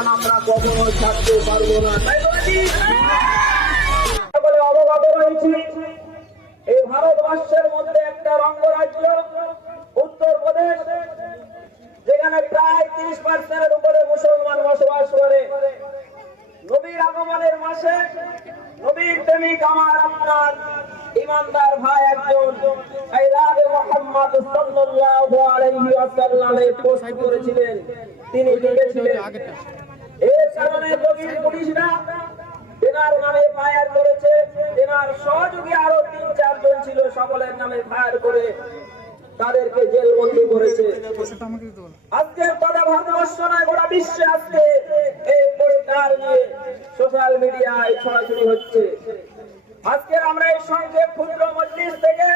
দেন আমরা কখনো ছাড়তে পারবো না। তাই বলে অবগত রয়েছি এই ভারতবর্ষের মধ্যে একটা অঙ্গরাজ্য উত্তরপ্রদেশ, যেখানে প্রায় 30% উপরে মুসলমান বসবাস করে। নবীর আগমনের মাসে নবীর প্রেমিক আমার আপনার ইমানদার ভাই একজন আইলাবে মুহাম্মদ সাল্লাল্লাহু আলাইহি ওয়াসাল্লামে পোস্ট করেছিলেন। তিনি লিখেছিলেন, এর কারণে নবীর পুলিশরা তেনার নামে ফায়ার করেছে। তেনার সহযোগী আরো 3-4 জন ছিল, সকলের নামে ফায়ার করে তাদেরকে জেলবন্দি করেছে। আজকের কথা ভারতবর্ষ নয়, গোটা বিশ্বে আজকে এই পোস্টার নিয়ে সোশ্যাল মিডিয়ায় ছড়াছড়ি হচ্ছে। আজকের আমরা এই সংক্ষেপ ক্ষুদ্র মজলিস থেকে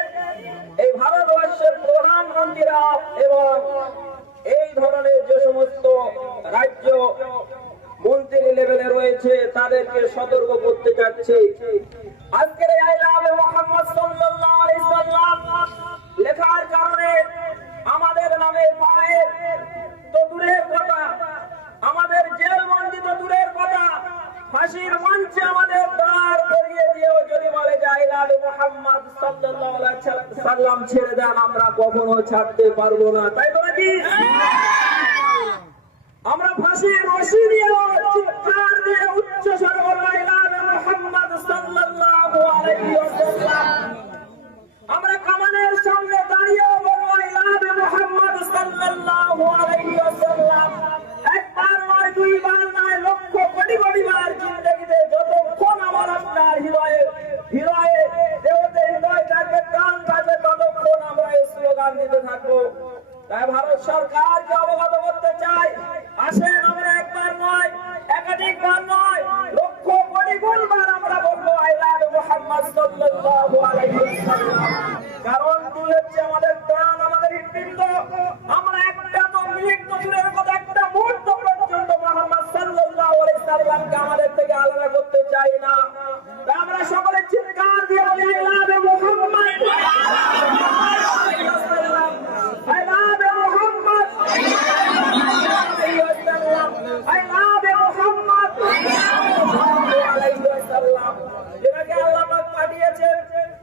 এই ভারতবর্ষের প্রধানমন্ত্রীরা এবং এই ধরনের যে সমস্ত রাজ্য মন্ত্রী লেভেলে রয়েছে তাদেরকে সতর্ক করতে চাচ্ছি। আজকের এই আইলাবে মুহাম্মদ সাল্লাল্লাহু আলাইহি ওয়াসাল্লাম লেখার কারণে আমাদের নামে ফায়ার তো দূরের কথা, আমাদের জেলবন্দি তো দূরের কথা, ফাঁসির মঞ্চে আমাদের দাঁড় করিয়ে দিয়েও যদি বলে যে আইলাবে মুহাম্মদ সাল্লাল্লাহু আলাইহি ওয়াসাল্লাম ছেড়ে দেন, আমরা কখনো ছাড়তে পারবো না। তাই তো নাকি? আমরা ফাঁসির রশি দিয়ে চিৎকার দিয়ে উচ্চ স্বরে বলবো আইলাবে মুহাম্মদ সাল্লাল্লাহু আলাইহি ওয়াসাল্লাম। আমরা কামানের সামনে দাঁড়িয়ে বলবো আইলাবে মুহাম্মদ সাল্লাল্লাহু আলাইহি ওয়াসাল্লাম। একবার নয়, দুইবার নয়, লক্ষ কোটি কোটি বার জিন্দেগিতে যতক্ষণ আমার আপনার হৃদয়ে দেহতে হৃদয় থাকবে, প্রাণ থাকবে, ততক্ষণ আমরা এই স্লোগান দিতে থাকবো। তাই ভারত সরকারকে অবগত করতে চাই, আসেন আমরা একবার নয়, একাধিকবার নয়, লক্ষ কোটি গুণবার আমরা বলবো আইলাবে মুহাম্মদ সাল্লাল্লাহু আলাইহি ওয়াসাল্লাম। কারণ তিনি হচ্ছে আমাদের প্রাণ, আমাদের হৃৎপিণ্ড। আমরা একটা তো মিনিট তো দূরের কথা, একটা মুহূর্ত পর্যন্ত মুহাম্মদ সাল্লাল্লাহু আলাইহি ওয়াসাল্লামকে আমাদের থেকে আলাদা করতে চাই না। তাই আমরা সকলে চিৎকার দিয়ে বলি আইলাবে মুহাম্মদ, আইলাবে মুহাম্মদ, আইলাবে মুহাম্মদ সাল্লাল্লাহু আলাইহি ওয়াসাল্লাম। যেটাকে আল্লাহ পাক পাঠিয়েছেন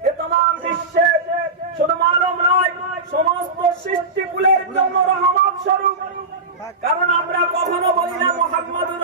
এ तमाम বিশ্বে শুধু মানব নয়, সমস্ত সৃষ্টিকুলের জন্য রহমত স্বরূপ। কারণ আমরা কখনো বলি না মুহাম্মাদুর